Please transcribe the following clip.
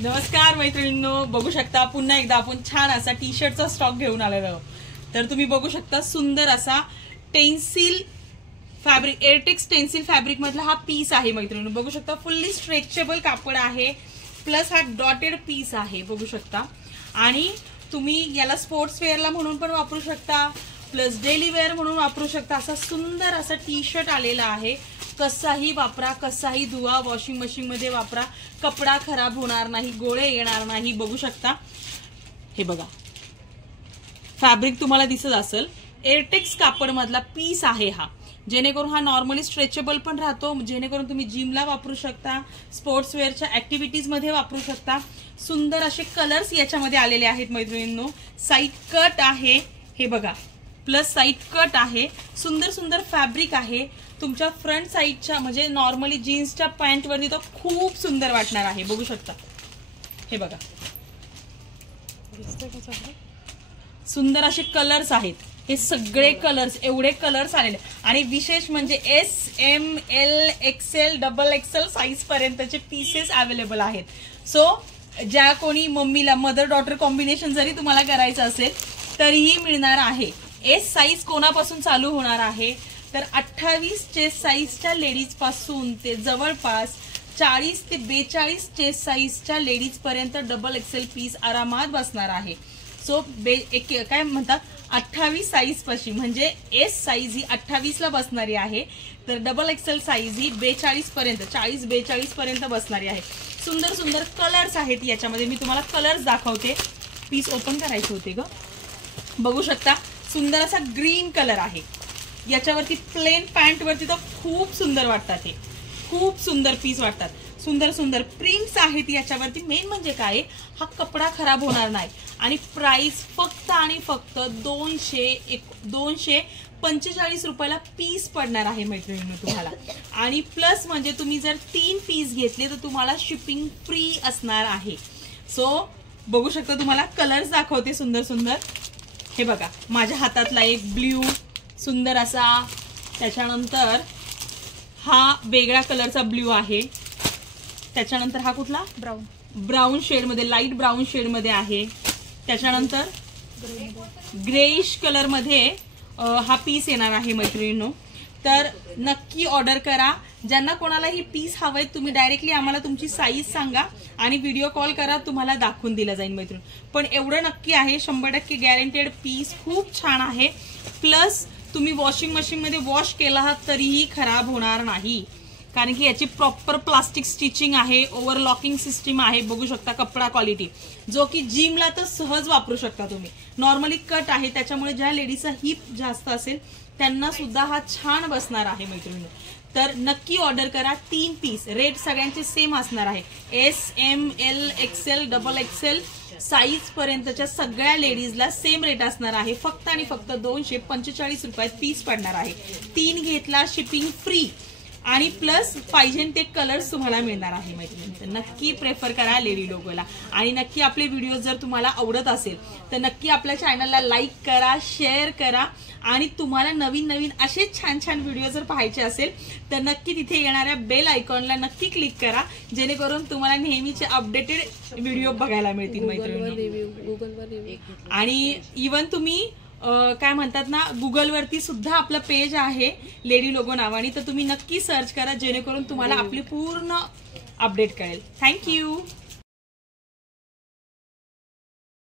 नमस्कार मैत्रिणींनो, बघू शकता पुन्हा एकदा आपण छान असा टी शर्टचा स्टॉक घेऊन आलेलो आहोत। तर तुम्ही बघू शकता सुंदर असा टेन्सिल फॅब्रिक, एअरटेक्स टेन्सिल फॅब्रिक मधला हा पीस आहे मैत्रिणींनो। बघू शकता फुल्ली स्ट्रेचेबल कापड आहे, प्लस हा डॉटेड पीस आहे बघू शकता। आणि तुम्ही याला स्पोर्ट्स वेअरला म्हणून पण वापरू शकता, प्लस डेली वेअर म्हणून वापरू शकता। असा सुंदर असा टी शर्ट आलेला आहे, कसाही वापरा, कसाही धुवा, वॉशिंग मशीन मध्ये वापरा, कपडा खराब होणार नाही, गोळे येणार नाही। बघू शकता, हे बघा फॅब्रिक तुम्हाला दिसत असेल, एअरटेक्स कापड मधला पीस आहे हा, जेणेकरून हा नॉर्मली स्ट्रेचेबल पण राहतो, जेणेकरून तुम्ही जिमला वापरू शकता, स्पोर्ट्स वेअरच्या ऍक्टिव्हिटीज मध्ये वापरू शकता। सुंदर असे कलर्स याच्यामध्ये आलेले आहेत मैत्रिणींनो। साइड कट आहे, हे बघा, प्लस साइड कट आहे, सुंदर सुंदर फॅब्रिक आहे। तुमच्या फ्रंट साइडच्या म्हणजे नॉर्मली जीन्सच्या पॅन्ट वरती तो खूप सुंदर वाटणार आहे, बघू शकता। हे बघा सुंदर असे कलर्स आहेत, हे सगळे कलर्स, एवढे कलर्स आलेले। आणि विशेष म्हणजे SML XL XXL साइज पर्यंतचे पीसेस अवेलेबल आहेत। सो ज्या कोणी मम्मीला मदर डॉटर कॉम्बिनेशन जरी तुम्हाला करायचं असेल तरीही मिळणार आहे। एस साइज कोणापासून चालू होणार आहे तर 28 चेस्ट साइजच्या लेडीज पासून ते जवळपास 40 ते 42 चेस्ट साइजच्या लेडीज पर्यंत XXL पीस आरामात बसणार आहे। सो काय म्हणतात 28 साइज पाशी म्हणजे एस साइज ही 28 ला बसणारी आहे, तर XXL साइज ही 42 पर्यंत 40-42 पर्यंत बसणारी आहे। सुंदर सुंदर कलर्स आहेत याच्यामध्ये, मी तुम्हाला कलर्स दाखवते। पीस ओपन करायचे होते ग, बघू शकता सुंदर असा ग्रीन कलर आहे, याच्यावरती प्लेन पॅन्ट वरती तो खूप सुंदर वाटतात, हे खूप सुंदर पीस वाटतात। सुंदर सुंदर प्रिंट्स आहेत याच्यावरती। मेन म्हणजे काय, हा कपडा खराब होणार नाही। आणि प्राइस फक्त आणि फक्त 245 रुपयाला पीस पडणार आहे मैत्रिणींनो तुम्हाला। आणि प्लस म्हणजे तुम्ही जर 3 पीस घेतले तर तुम्हाला शिपिंग फ्री असणार आहे। सो बघू शकता, तुम्हाला कलर्स दाखवते सुंदर सुंदर। हे बघा माझ्या हातातला एक ब्ल्यू सुंदर असा, त्याच्यानंतर हा वेगळा कलरचा ब्ल्यू आहे, त्याच्यानंतर हा कुठला ब्राऊन शेड मध्ये, लाईट ब्राऊन शेड मध्ये आहे, त्याच्यानंतर ग्रेइश कलर मध्ये हा पीस येणार आहे मैत्रिणींनो। तर नक्की ऑर्डर करा। ज्यांना कोणाला ही पीस हवंय तुम्ही डायरेक्टली आम्हाला तुमची साईज सांगा आणि व्हिडिओ कॉल करा, तुम्हाला दाखवून दिला जाईल मैत्रीण। पण एवढं नक्की आहे 100% गॅरंटेड पीस खूप छान आहे, प्लस तुम्ही वॉशिंग मशीन मध्ये वॉश केला आहात तरीही खराब होणार नाही, कारण की याची प्रॉपर प्लास्टिक स्टिचिंग आहे, ओव्हरलॉकिंग सिस्टीम आहे। बघू शकता कपडा क्वालिटी, जो की जिमला तर सहज वापरू शकता तुम्ही। नॉर्मली कट आहे, त्याच्यामुळे ज्या लेडीजचा हिप जास्त असेल त्यांना सुद्धा हा छान बसणार आहे मैत्रिणी। तर नक्की ऑर्डर करा। 3 पीस, रेट सगळ्यांचे सेम असणार आहे। SML XL XXL साइज पर्यंतच्या सगळ्या लेडीजला सेम रेट असणार आहे। फक्त आणि फक्त 245 रुपयात पीस पडणार आहे। 3 घेतला शिपिंग फ्री, आणि प्लस पाहिजे ते कलर्स तुम्हाला मिळणार आहे मैत्रिणी। तर नक्की प्रेफर करा लेडी लोगोला। आणि नक्की आपले व्हिडिओ जर तुम्हाला आवडत असेल तर नक्की आपल्या चॅनलला लाईक करा, शेअर करा, आणि तुम्हाला नवीन नवीन असे छान छान व्हिडिओ जर पाहायचे असेल तर नक्की तिथे येणाऱ्या बेल आयकॉनला नक्की क्लिक करा, जेणेकरून तुम्हाला नेहमीचे अपडेटेड व्हिडिओ बघायला मिळतील मैत्रिणी। आणि इवन तुम्ही काय म्हणतात ना, गुगल वरती सुद्धा आपलं पेज आहे लेडी लोगो नावाने, तर तुम्ही नक्की सर्च करा, जेणेकरून तुम्हाला आपली पूर्ण अपडेट कळेल। थँक्यू।